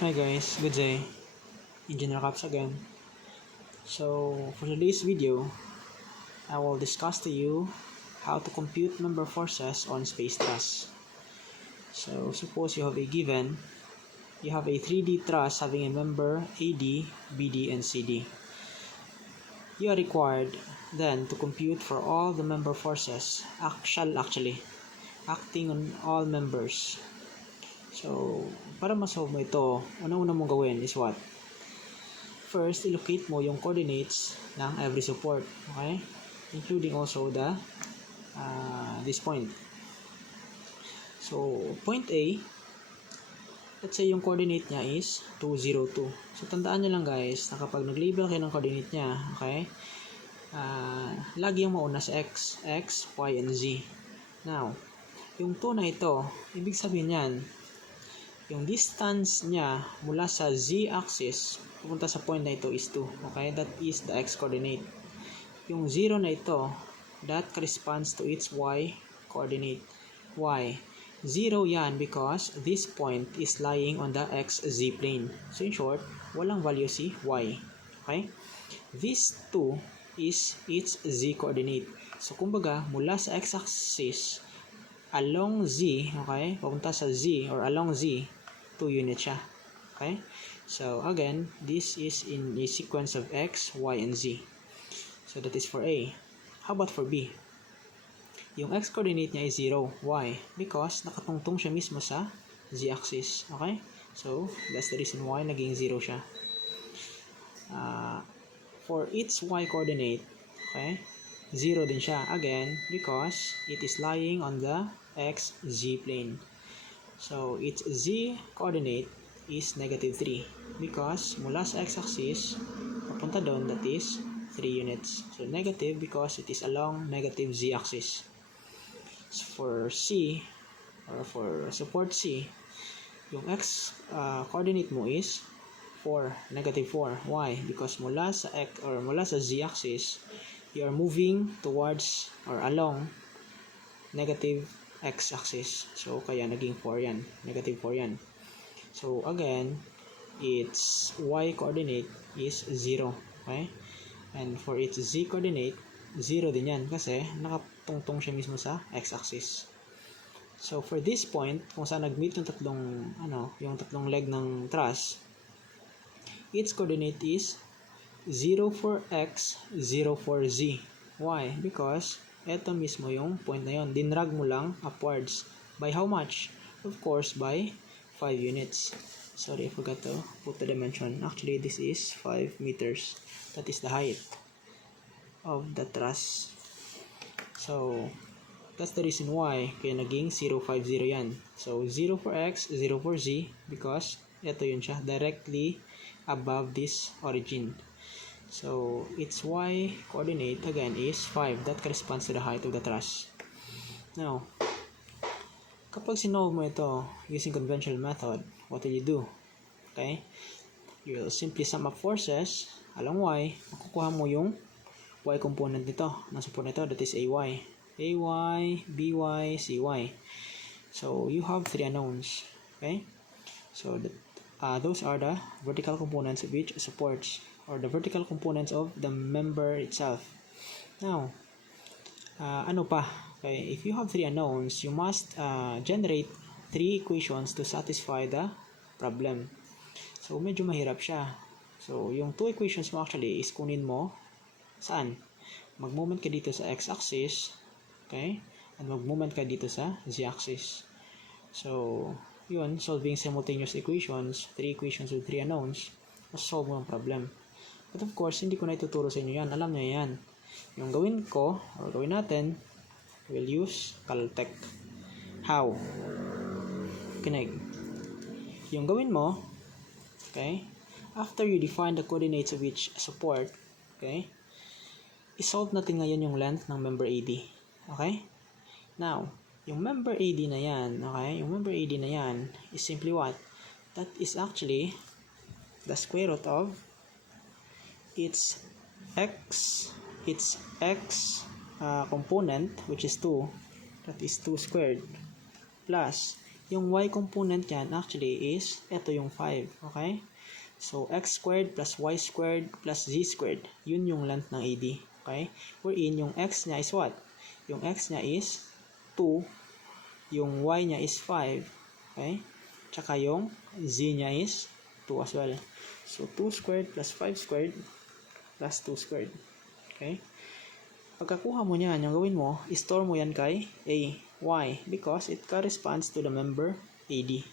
Hi guys, good day. Engineer Caps again. So for today's video, I will discuss to you how to compute member forces on space truss. So suppose you have a given, you have a 3D truss having a member AD, BD, and CD. You are required then to compute for all the member forces, actually, acting on all members. So para ma-solve mo ito, una-una mong gawin is what? First, illocate mo yung coordinates ng every support, okay? Including also the this point. So, point A, let's say yung coordinate niya is 202. So, tandaan nyo lang guys, na kapag nag-label kayo ng coordinate niya, okay? Lagi yung mauna sa X, Y, and Z. Now, yung 2 na ito, ibig sabihin yan, yung distance niya mula sa z-axis pupunta sa point na ito is 2. Okay? That is the x-coordinate. Yung 0 na ito, that corresponds to its y-coordinate. Why? 0 yan because this point is lying on the xz plane. So in short, walang value si y. Okay? This 2 is its z-coordinate. So kumbaga, mula sa x-axis along z, okay? Papunta sa z or along z, 2 units siya. Okay? So, again, this is in a sequence of x, y, and z. So, that is for A. How about for B? Yung x-coordinate niya is 0. Why? Because nakatungtong siya mismo sa z-axis. Okay? So, that's the reason why naging 0 siya. For its y-coordinate, okay, 0 din siya. Again, because it is lying on the xz plane. So, its z-coordinate is negative 3 because mula sa x-axis papunta doon, that is 3 units. So, negative because it is along negative z-axis. So, for C or for support C, yung x-coordinate mo is 4, negative 4. Why? Because mula sa x or mula sa z-axis, you are moving towards or along negative x-axis. So, kaya naging 4 yan. Negative 4 yan. So, again, its y-coordinate is 0. Okay? And for its z-coordinate, 0 din yan kasi nakatungtong siya mismo sa x-axis. So, for this point, kung saan nag-meet yung tatlong leg ng truss, its coordinate is 0 for x, 0 for z. Why? Because eto mismo yung point na yon. Dinrag mo lang upwards. By how much? Of course, by 5 units. Sorry, I forgot to put the dimension. Actually, this is 5 meters. That is the height of the truss. So, that's the reason why kaya naging 050 yan. So, 0 for x, 0 for z because eto yun siya. Directly above this origin. So, its y-coordinate, again, is 5. That corresponds to the height of the truss. Now, kapag sinolve mo ito using conventional method, what will you do? Okay? You will simply sum up forces along y. Makukuha mo yung y component nito, ng support nito, that is AY. AY, BY, CY. So, you have 3 unknowns. Okay? So, those are the vertical components of each supports, or the vertical components of the member itself. Now, ano pa? Okay, if you have 3 unknowns, you must generate 3 equations to satisfy the problem. So, medyo mahirap siya. So, yung 2 equations mo actually is kunin mo saan? Mag-moment ka dito sa x-axis, okay? And mag-moment ka dito sa z-axis. So, yun, solving simultaneous equations, 3 equations with 3 unknowns, solve mo ang problem. But of course, hindi ko na ituturo sa inyo yan. Alam nyo yan. Yung gawin ko, or gawin natin, we'll use Caltech. How? Kinig. Yung gawin mo, okay, after you define the coordinates of each support, okay, isolve natin ngayon yung length ng member AD. Okay? Now, yung member AD na yan, okay, yung member AD na yan is simply what? That is actually the square root of its x component, which is 2, that is 2 squared, plus yung y component yan actually is, ito yung 5, okay? So, x squared plus y squared plus z squared, yun yung length ng AD, okay? Wherein, yung x niya is what? Yung x niya is 2, yung y niya is 5, okay? Tsaka yung z niya is 2 as well. So, 2 squared plus 5 squared plus 2 squared, okay? Pagkakuha mo niyan, yung gawin mo, store mo yan kay A. Why? Because it corresponds to the member AD.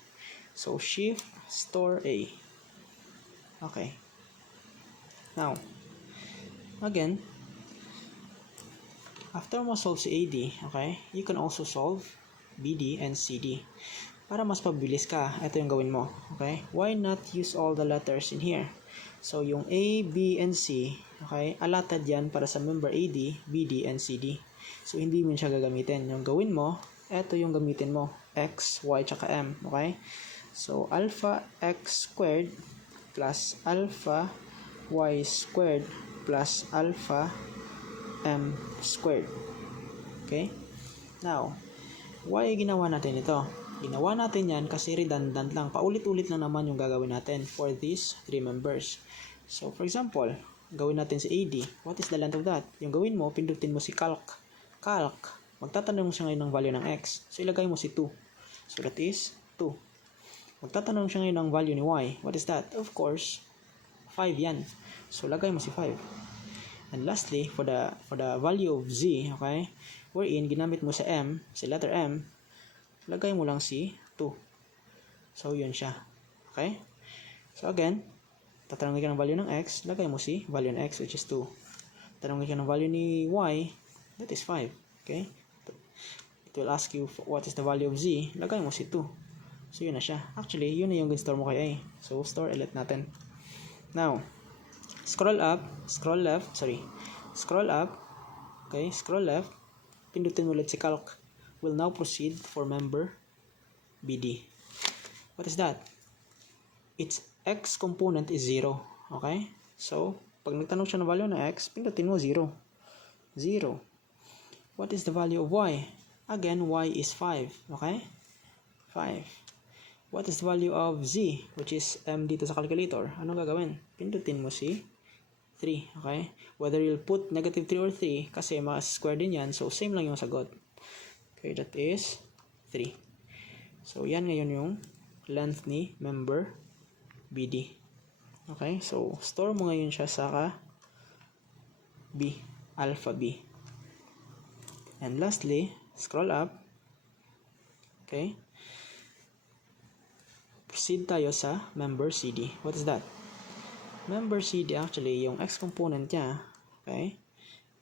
So, shift store A. Okay. Now, again, after mo solve si AD, okay, you can also solve BD and CD. Para mas pabilis ka, ito yung gawin mo. Okay? Why not use all the letters in here? So, yung A, B, and C, okay, allotted yan para sa member AD, BD, and CD. So, hindi mo siya gagamitin. Yung gawin mo, ito yung gamitin mo. X, Y, tsaka M. Okay? So, alpha X squared plus alpha Y squared plus alpha M squared. Okay? Now, why ginawa natin ito? Ginawa natin yan kasi redundant lang. Paulit-ulit lang naman yung gagawin natin for these 3 members. So, for example, gawin natin si AD. What is the length of that? Yung gawin mo, pindutin mo si calc. Calc. Magtatanong siya ngayon ng value ng x. So, ilagay mo si 2. So, that is 2. Magtatanong siya ngayon ng value ni y. What is that? Of course, 5 yan. So, lagay mo si 5. And lastly, for the value of z, okay, wherein ginamit mo sa m, si letter m, lagay mo lang si 2. So, yun siya. Okay? So, again, tatanungin ka ng value ng x, lagay mo si value ng x, which is 2. Tatanungin ka ng value ni y, that is 5. Okay? It will ask you what is the value of z, lagay mo si 2. So, yun na siya. Actually, yun na yung store mo kay A. So, store ulit natin. Now, scroll up, scroll left, scroll up, okay, scroll left, pindutin mo ulit si calc. We'll now proceed for member BD. What is that? Its x component is 0. Okay? So, pag nagtanong siya ng value ng x, pindutin mo 0. 0. What is the value of y? Again, y is 5. Okay? 5. What is the value of z? Which is m dito sa calculator. Anong gagawin? Pindutin mo si 3. Okay? Whether you'll put negative 3 or 3, kasi mas-square din yan, so same lang yung sagot. Okay, that is 3. So, yan ngayon yung length ni member BD. Okay, so, store mo ngayon siya sa B, alpha B. And lastly, scroll up. Okay. Proceed tayo sa member CD. What is that? Member CD actually, yung x component niya, okay,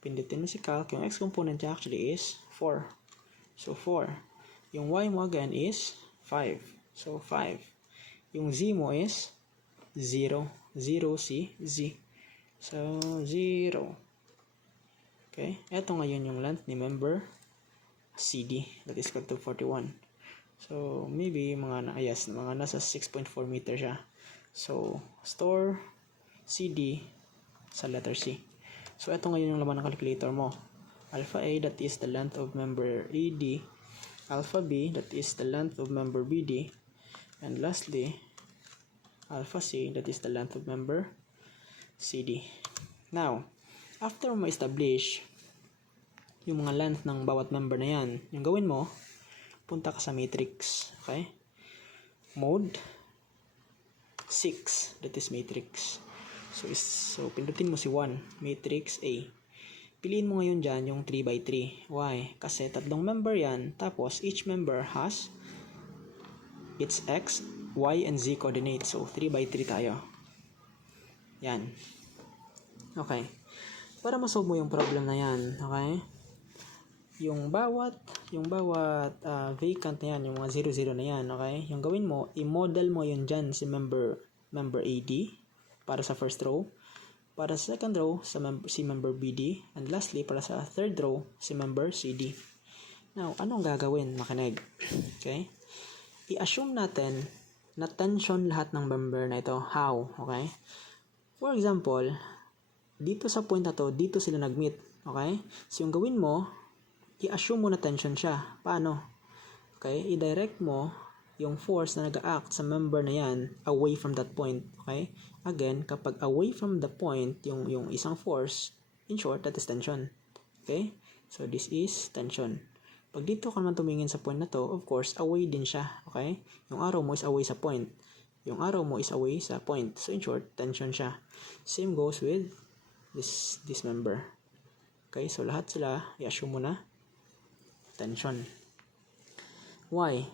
pindutin mo si calc, yung x component niya actually is 4. So, 4. Yung y mo again is 5. So, 5. Yung z mo is 0. 0 si z. So, 0. Okay. Ito ngayon yung length ni member CD. That is equal to 41. So, maybe mga nasa 6.4 meter siya. So, store CD sa letter C. So, ito ngayon yung laman ng calculator mo. Alpha A, that is the length of member AD. Alpha B, that is the length of member BD. And lastly, alpha C, that is the length of member CD. Now, after mo establish yung mga length ng bawat member na yan, yung gawin mo, punta ka sa matrix. Okay? Mode 6, that is matrix. So pindutin mo si 1, matrix A. Piliin mo ngayon dyan yung 3 by 3. Why? Kasi tatlong member yan, tapos each member has its x, y, and z coordinates. So, 3 by 3 tayo. Yan. Okay. Para masolve mo yung problem na yan, okay? Yung bawat vacant na yan, yung mga 0, 0 na yan, okay? Yung gawin mo, i-model mo yun dyan si member AD para sa first row. Para sa second row, si member BD. And lastly, para sa third row, si member CD. Now, anong gagawin? Makinig. Okay? I-assume natin na tension lahat ng member na ito. How? Okay? For example, dito sa point na to, dito sila nag-meet. Okay? So, yung gawin mo, i-assume mo na tension siya. Paano? Okay? I-direct mo yung force na nag-act sa member na yan away from that point. Okay? Again, kapag away from the point, yung isang force, in short, that is tension. Okay? So, this is tension. Pag dito ka naman tumingin sa point na to, of course, away din siya. Okay? Yung arrow mo is away sa point. Yung arrow mo is away sa point. So, in short, tension siya. Same goes with this member. Okay? So, lahat sila, i-assume mo na tension. Why?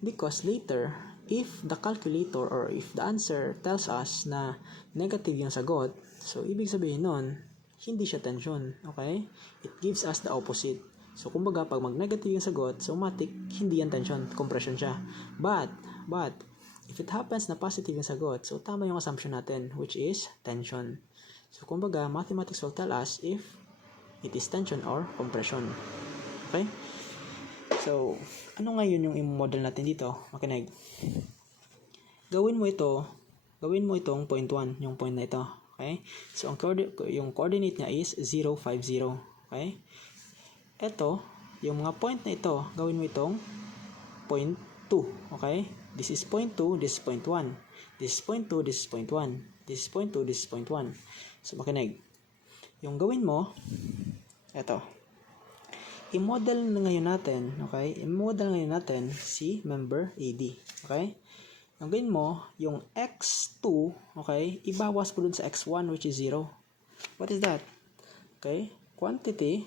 Because later, if the calculator or if the answer tells us na negative yung sagot, so, ibig sabihin nun, hindi siya tension. Okay? It gives us the opposite. So, kumbaga, pag mag-negative yung sagot, so, automatic, hindi yan tension, compression siya. But, if it happens na positive yung sagot, so tama yung assumption natin, which is tension. So, kumbaga, mathematics will tell us if it is tension or compression. Okay? So, ano ngayon yung i-model natin dito? Makinig. Gawin mo itong point 1, yung point na ito. Okay? So, yung coordinate niya is 0, 5, 0. Okay? Ito, yung mga point na ito, gawin mo itong point 2. Okay? This is point 2, this is point 1. This is point 2, this is point 1. This is point 2, this is point 1. So, makinig. Yung gawin mo, ito. I-model na ngayon natin, okay? I-model ngayon natin si member AD. Okay? Yung gawin mo, yung x2, okay? Ibawas mo dun sa x1, which is 0. What is that? Okay? Quantity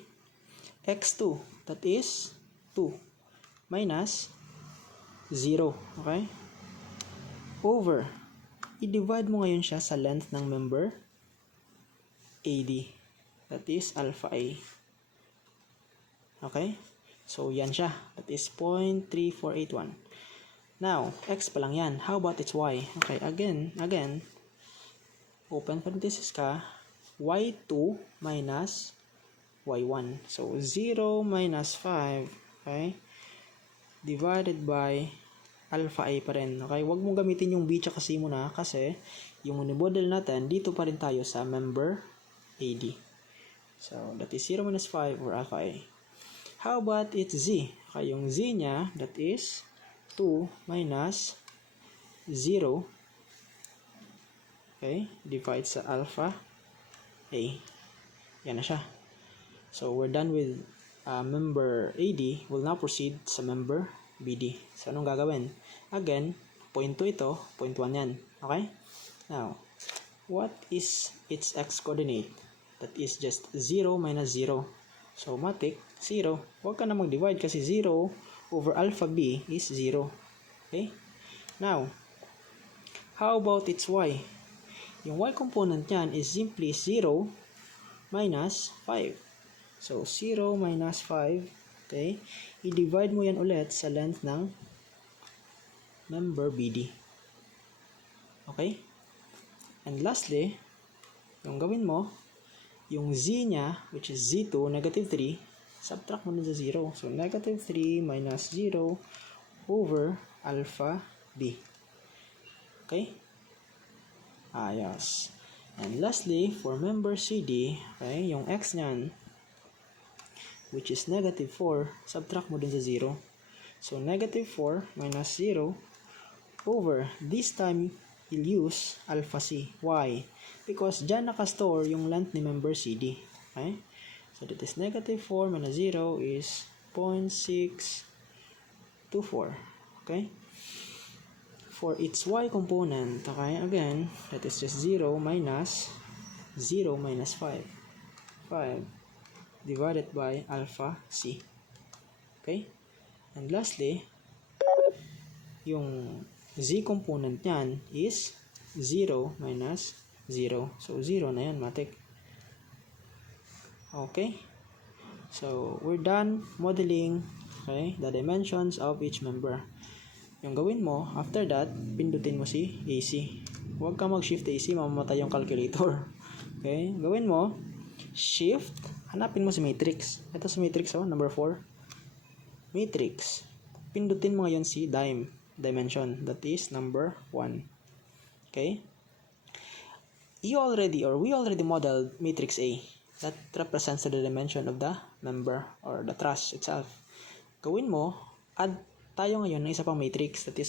x2, that is 2, minus 0, okay? Over, i-divide mo ngayon siya sa length ng member AD, that is alpha A. Okay? So, yan siya, that is 0.3481. Now, x pa lang yan. How about its y? Okay, again, open parenthesis ka, y2 minus y1. So, 0 minus 5, okay? Divided by alpha A pa rin. Okay? Huwag mong gamitin yung b tsaka c muna kasi yung model natin, dito pa rin tayo sa member AD. So, that is 0 minus 5 or alpha A. How about its z? Okay, yung z niya, that is 2 minus 0. Okay? Divide sa alpha A. Yan na siya. So, we're done with member AD. We'll now proceed sa member BD. So, anong gagawin? Again, point 2 ito, point 1 yan. Okay? Now, what is its x-coordinate? That is just 0 minus 0. So, matik, 0. Huwag ka na mag-divide kasi 0 over alpha B is 0. Okay? Now, how about its y? Yung y component niyan is simply 0 minus 5. So, 0 minus 5, okay? I-divide mo yan ulit sa length ng member BD. Okay? And lastly, yung gawin mo, yung z niya, which is z2, negative 3, subtract mo nun sa 0. So, negative 3 minus 0 over alpha B. Okay? Ayos. And lastly, for member CD, okay, yung x niyan, which is negative 4, subtract mo din sa 0. So, negative 4 minus 0 over, this time, you'll use alpha C. Why? Because dyan nakastore yung length ni member CD. Okay? So, that is negative 4 minus 0 is 0.624. Okay? For its y component, okay, again, that is just 0 minus 5. 5 divided by alpha C. Okay? And lastly, yung z component niyan is 0 minus 0. So, 0 na yan, matik. Okay? So, we're done modeling, okay, the dimensions of each member. Yung gawin mo, after that, pindutin mo si AC. Huwag ka mag-shift AC, mamamatay yung calculator. Okay? Gawin mo, shift, hanapin mo si matrix. Ito si matrix, number 4. Matrix. Pindutin mo ngayon si dimension. That is number 1. Okay? We already modeled matrix A. That represents the dimension of the member or the truss itself. Gawin mo, add tayo ngayon ng isa pang matrix, that is